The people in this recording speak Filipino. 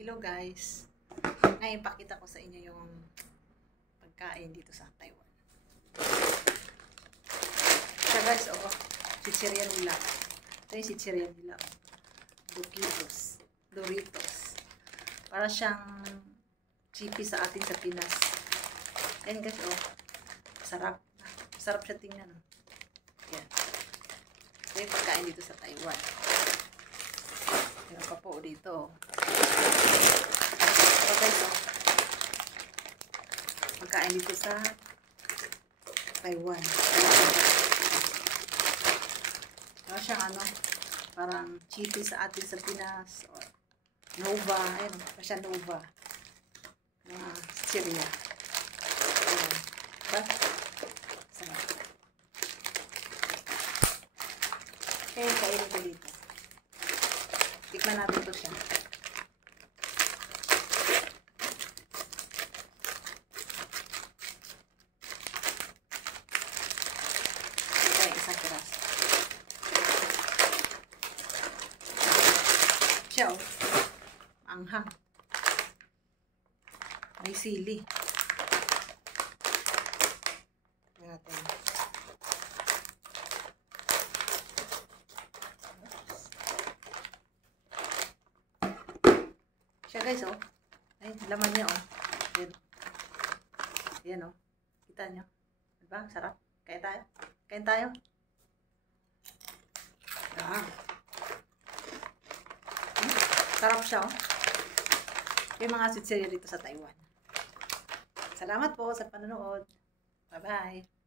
Hello guys. Ngayon pakita ko sa inyo yung pagkain dito sa Taiwan. Siya guys, chichirya nila. Ito yung chichirya nila. Doritos. Para siyang chippy sa ating sa Pinas. Ayan guys, sarap. Sarap siya tingnan. Yan. Ito yung pagkain dito sa Taiwan. Meron pa po dito. So guys, pagkain dito sa Taiwan. Para siyang parang chippy sa atin sa Pinas. Or Nova. Ayan, para siya Nova. Chichirya. Ayan. Diba? Sarap. Kaya kainin ko dito. Tikman natin ito siya. Ito yung isang piraso. Siya anghang. May sili. Tingnan natin. Siya guys, ay, laman niya, Yan. Yan, Kita niyo? Diba? Sarap. Kain tayo. Kain tayo. Sarap siya, Yung mga chichirya dito sa Taiwan. Salamat po sa panonood. Bye-bye.